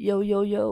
Yo,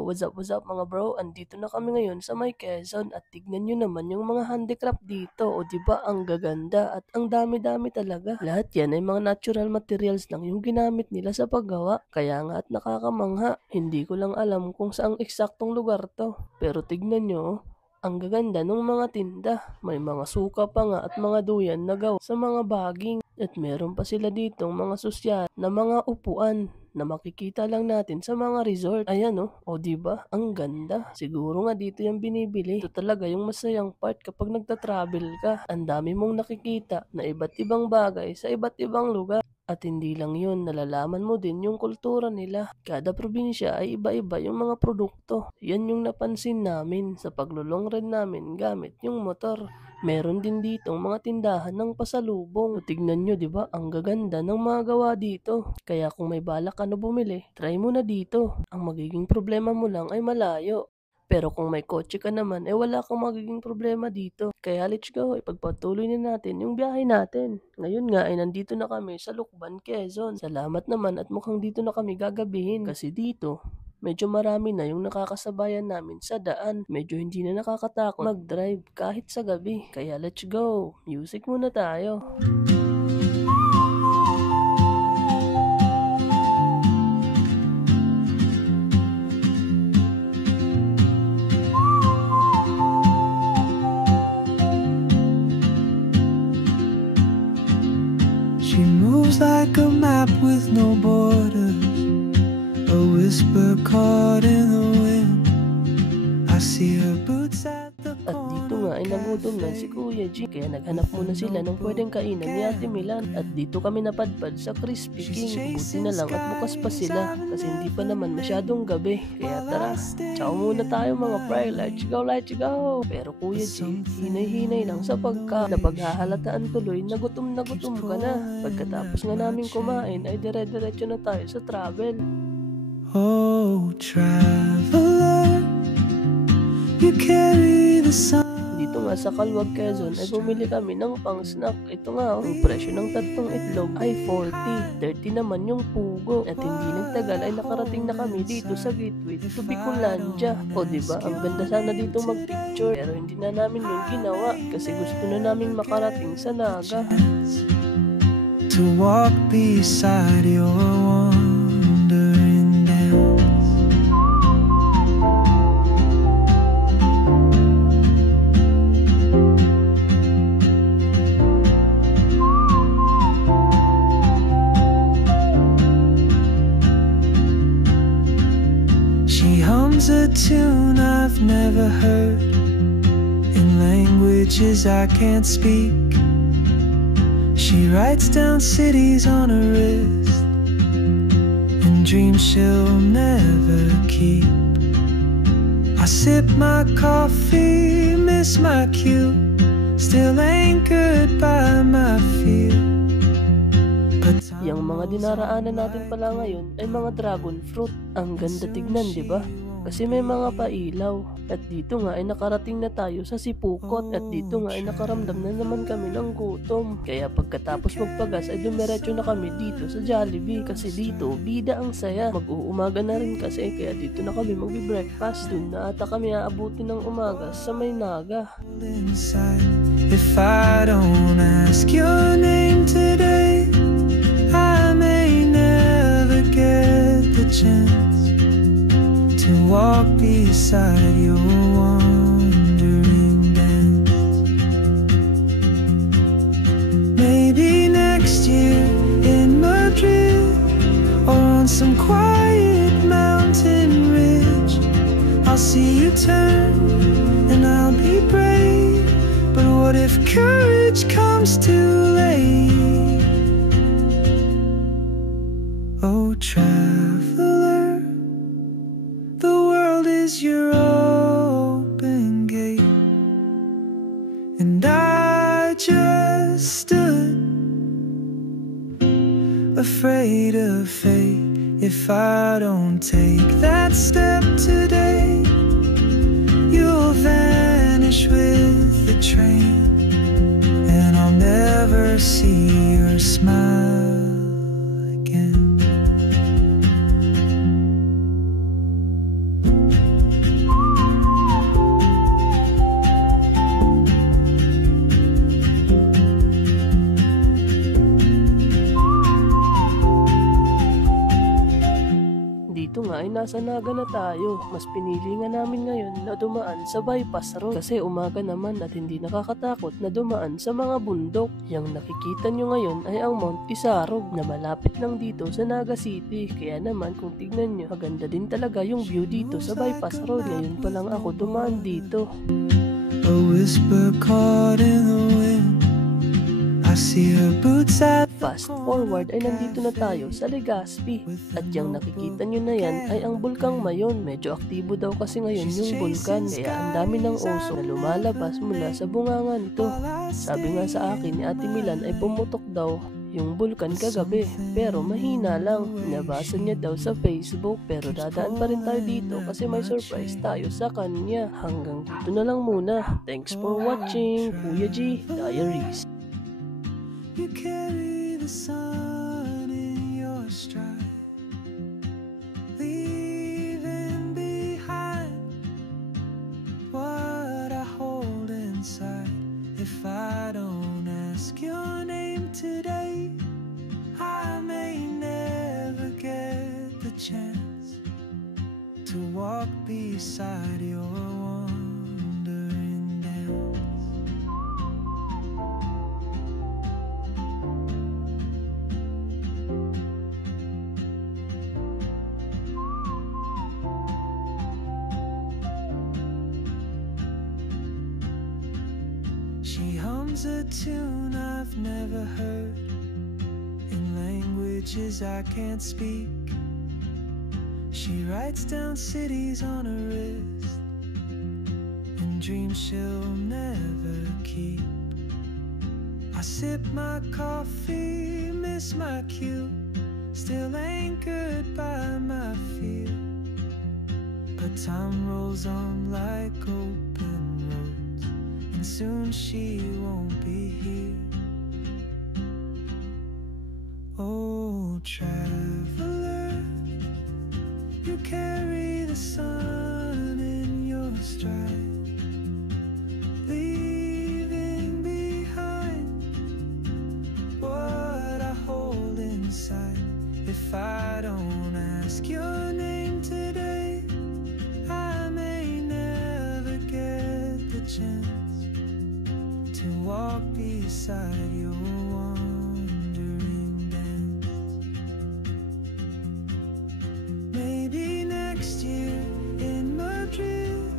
what's up mga bro? Andito na kami ngayon sa may Quezon at tignan nyo naman yung mga handicraft dito. O diba ang gaganda at ang dami-dami talaga. Lahat yan ay mga natural materials lang yung ginamit nila sa paggawa. Kaya nga at nakakamangha. Hindi ko lang alam kung saang eksaktong lugar to. Pero tignan nyo, ang gaganda ng mga tinda. May mga suka pa nga at mga duyan na gawa sa mga baging. At meron pa sila ditong mga sosyal na mga upuan na makikita lang natin sa mga resort. Ayan o diba? Ang ganda. Siguro nga dito yung binibili. Ito talaga yung masayang part kapag nagta-travel ka. Ang dami mong nakikita na iba't ibang bagay sa iba't ibang lugar. At hindi lang yun, nalalaman mo din yung kultura nila. Kada probinsya ay iba-iba yung mga produkto. Yan yung napansin namin sa paglulong rin namin gamit yung motor. Meron din dito mga tindahan ng pasalubong. Tignan nyo, di ba? Ang gaganda ng mga gawa dito. Kaya kung may balak ka na bumili, try mo na dito. Ang magiging problema mo lang ay malayo. Pero kung may kotse ka naman, wala kang magiging problema dito. Kaya let's go, ipagpatuloy na natin yung biyahe natin. Ngayon nga ay nandito na kami sa Lucban, Quezon. Salamat naman at mukhang dito na kami gagabihin. Kasi dito, medyo marami na yung nakakasabayan namin sa daan. Medyo hindi na nakakatakot mag-drive kahit sa gabi. Kaya let's go, music muna tayo. She moves like a map with no borders, a whisper caught in the wind. I see her boots at the At dito nga ay nagutom na si Kuya G, kaya naghanap muna sila ng pwedeng kainan ni Ate Milan. At dito kami napadpad sa Crispy King. Buti na lang at bukas pa sila kasi hindi pa naman masyadong gabi. Kaya tara, ciao muna tayo mga pre, let's go. Pero Kuya G, hinay-hinay lang sa napaghahalataan tuloy na gutom ka na. Pagkatapos nga namin kumain ay dire-diretso na tayo sa travel. Oh, traveler, you carry the sun. Dito nga sa Calwag, Quezon ay bumili kami ng pang-snack. Ito nga, ang presyo ng tatlong itlog ay 40. 30 naman yung pugo. At hindi nagtagal ay nakarating na kami dito sa gateway to Bicolandia. O diba, ang ganda sana dito mag-picture. Pero hindi na namin yung ginawa kasi gusto na namin makarating sa Naga. To walk beside your wandering dance. She hums a tune I've never heard in languages I can't speak. She writes down cities on her wrist and dreams she'll never keep. I sip my coffee, miss my cue, still anchored by my fear. Yung mga dinaraanan natin pala ngayon ay mga dragon fruit. Ang ganda tignan, di ba? Kasi may mga pailaw. At dito nga ay nakarating na tayo sa Sipukot. At dito nga ay nakaramdam na naman kami ng gutom. Kaya pagkatapos magpagas ay dumiretso na kami dito sa Jollibee. Kasi dito, bida ang saya. Mag-uumaga na rin kasi kaya dito na kami magbi-breakfast. Doon na ata kami aabutin ng umaga sa may Naga. If I don't ask your name today, I may never get the chance to walk beside your wandering dance. Maybe next year in Madrid or on some quiet mountain ridge, I'll see you turn and I'll be brave. But what if courage comes too late? Oh, traveler, the world is your open gate, and I just stood afraid of fate. If I don't take that step today, you'll vanish with the train, and I'll never see your smile again. nga ay nasa Naga na tayo. Mas pinili nga namin ngayon na dumaan sa bypass road kasi umaga naman at hindi nakakatakot na dumaan sa mga bundok. Yang nakikita nyo ngayon ay ang Mount Isarog na malapit lang dito sa Naga City. Kaya naman kung tignan nyo, maganda din talaga yung view dito sa bypass road. Ngayon pa lang ako dumaan dito. A whisper caught in the wind. I see her boots at Fast forward ay nandito na tayo sa Legazpi at yung nakikita nyo na yan ay ang Bulkang Mayon. Medyo aktibo daw kasi ngayon yung bulkan kaya ang dami ng oso na lumalabas mula sa bunganga nito. Sabi nga sa akin ni Ate Milan ay pumutok daw yung bulkan kagabi pero mahina lang. Nabasa niya daw sa Facebook pero dadaan pa rin tayo dito kasi may surprise tayo sa kanya. Hanggang dito na lang muna. Thanks for watching, Kuya G Diaries. You carry the sun in your stride, leaving behind what I hold inside. If I don't ask your name today, I may never get the chance to walk beside your wandering dance. She hums a tune I've never heard in languages I can't speak. She writes down cities on her wrist and dreams she'll never keep. I sip my coffee, miss my cue, still anchored by my fear. But time rolls on like open roads, and soon she won't be here. Oh, traveler, you carry the sun in your stride, leaving behind what I hold inside. If I don't ask your name today, I may never get the chance to walk beside your wandering dance. Maybe next year in Madrid,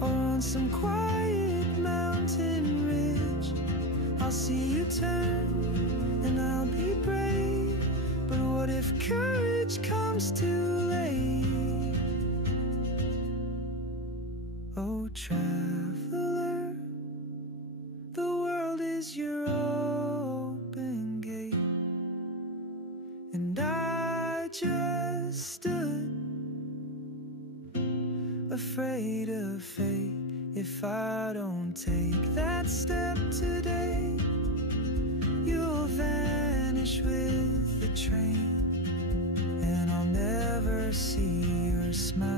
or on some quiet mountain ridge, I'll see you turn and I'll be brave. But what if courage comes too late? Oh, traveler, the world is your open gate, and I just stood afraid of fate. If I don't take that step today, you'll vanish with the train, and I'll never see your smile